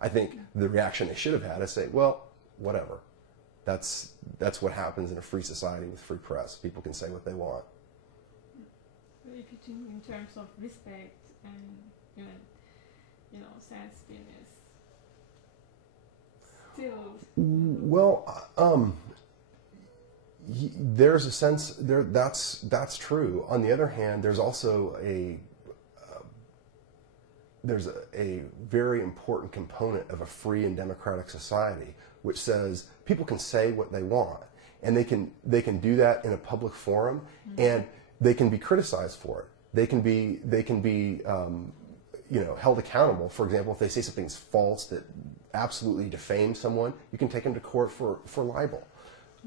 I think the reaction they should have had is say, well, whatever. That's what happens in a free society with free press. People can say what they want. If you think in terms of respect and sensitivity, still. Well, there's a sense there. That's true. On the other hand, there's also a very important component of a free and democratic society, which says people can say what they want, and they can do that in a public forum, and they can be criticized for it. They can be held accountable. For example, if they say something's false that absolutely defames someone, you can take them to court for libel.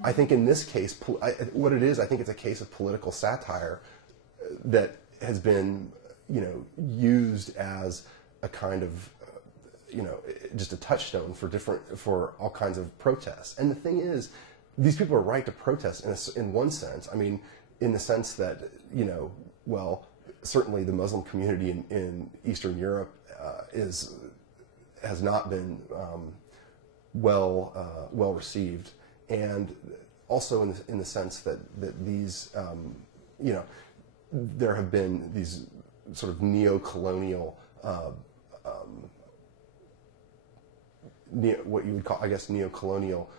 I think in this case, what it is, I think it's a case of political satire that has been, used as a kind of, just a touchstone for all kinds of protests. And the thing is, these people are right to protest in one sense. I mean, in the sense that, well, certainly the Muslim community in Eastern Europe has not been well received, and also in the sense that these there have been these sort of neo-colonial what you would call, I guess, neo-colonial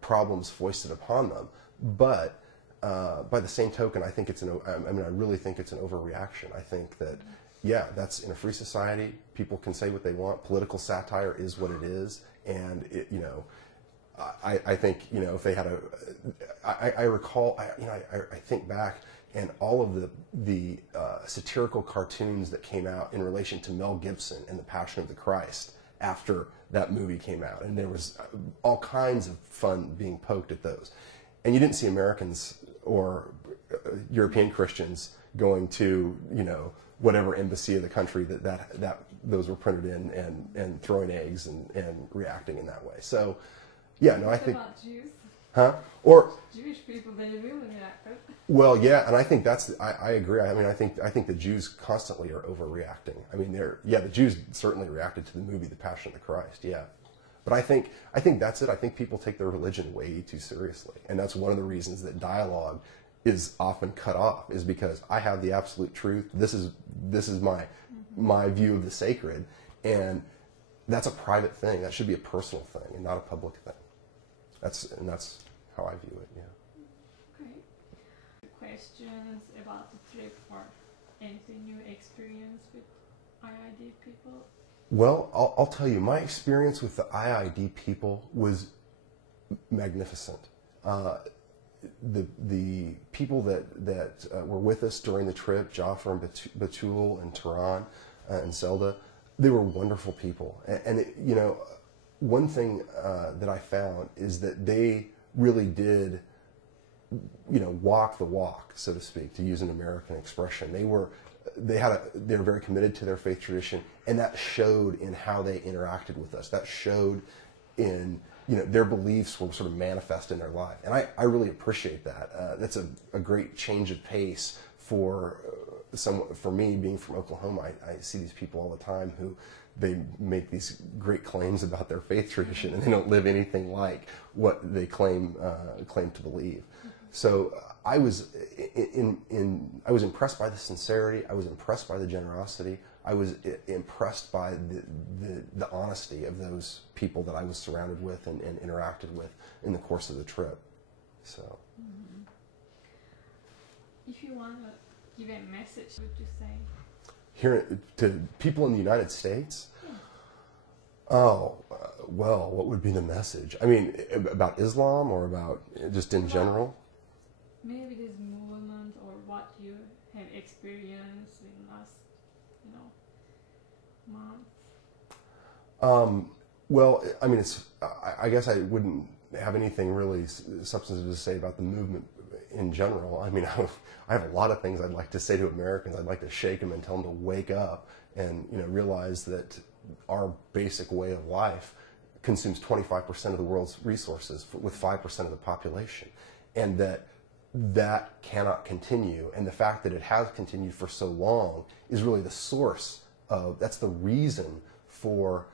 problems foisted upon them, but by the same token, I think I really think it's an overreaction. I think that, yeah, that's in a free society. People can say what they want. Political satire is what it is, and I think if they had I recall, I think back, and all of the satirical cartoons that came out in relation to Mel Gibson and The Passion of the Christ after that movie came out, and there was all kinds of fun being poked at those, and you didn't see Americans or European Christians going to whatever embassy of the country that those were printed in and throwing eggs and reacting in that way. So yeah, no, I think about Jews? Huh? Or Jewish people, they really reacted. Well, yeah, and I think I agree. I mean, I think the Jews constantly are overreacting. I mean, the Jews certainly reacted to the movie The Passion of the Christ, yeah. But I think that's it. I think people take their religion way too seriously, and that's one of the reasons that dialogue is often cut off, is because I have the absolute truth. This is my view of the sacred, and that's a private thing. That should be a personal thing and not a public thing. That's how I view it. Yeah. Great. Questions about the trip or anything you experienced with IID people? Well, I'll tell you, my experience with the IID people was magnificent. The people that were with us during the trip, Jafar and Batul and Turan and Zelda, they were wonderful people. And one thing that I found is that they really did, walk the walk, so to speak, to use an American expression. They were very committed to their faith tradition, and that showed in how they interacted with us. That showed in, their beliefs were sort of manifest in their life. And I really appreciate that. That's a great change of pace for me, being from Oklahoma. I see these people all the time who they make these great claims about their faith tradition, and they don't live anything like what they claim to believe. So I was impressed by the sincerity. I was impressed by the generosity. I was impressed by the honesty of those people that I was surrounded with and interacted with in the course of the trip. So, if you want to give a message, what would you say? Here to people in the United States. Oh, well, what would be the message? I mean, about Islam or about just in general? Maybe this movement or what you have experienced in the last, month. Well, I mean, I guess I wouldn't have anything really substantive to say about the movement in general. I mean, I have a lot of things I'd like to say to Americans. I'd like to shake them and tell them to wake up and realize that our basic way of life consumes 25% of the world's resources with 5% of the population, and that cannot continue. And the fact that it has continued for so long is really the source of, that's the reason for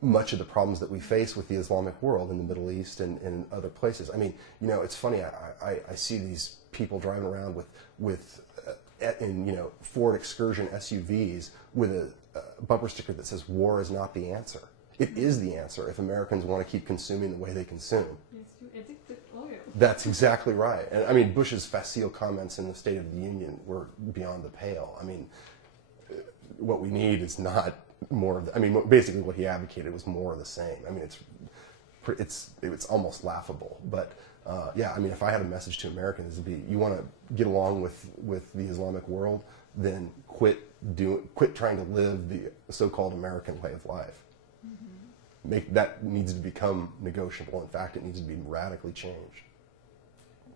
much of the problems that we face with the Islamic world in the Middle East and in other places. I mean, you know, it's funny. I see these people driving around with in, you know, Ford Excursion SUVs with a bumper sticker that says "War is not the answer." It is the answer if Americans want to keep consuming the way they consume. Yes, you addicted oil. That's exactly right. And I mean, Bush's facile comments in the State of the Union were beyond the pale. I mean, what we need is not more of the, I mean, basically what he advocated was more of the same. I mean, it's almost laughable. But yeah, I mean, if I had a message to Americans, it'd be, you want to get along with the Islamic world, then quit trying to live the so-called American way of life. That needs to become negotiable. In fact, it needs to be radically changed.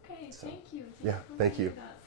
Okay, thank you. Yeah, thank you. That.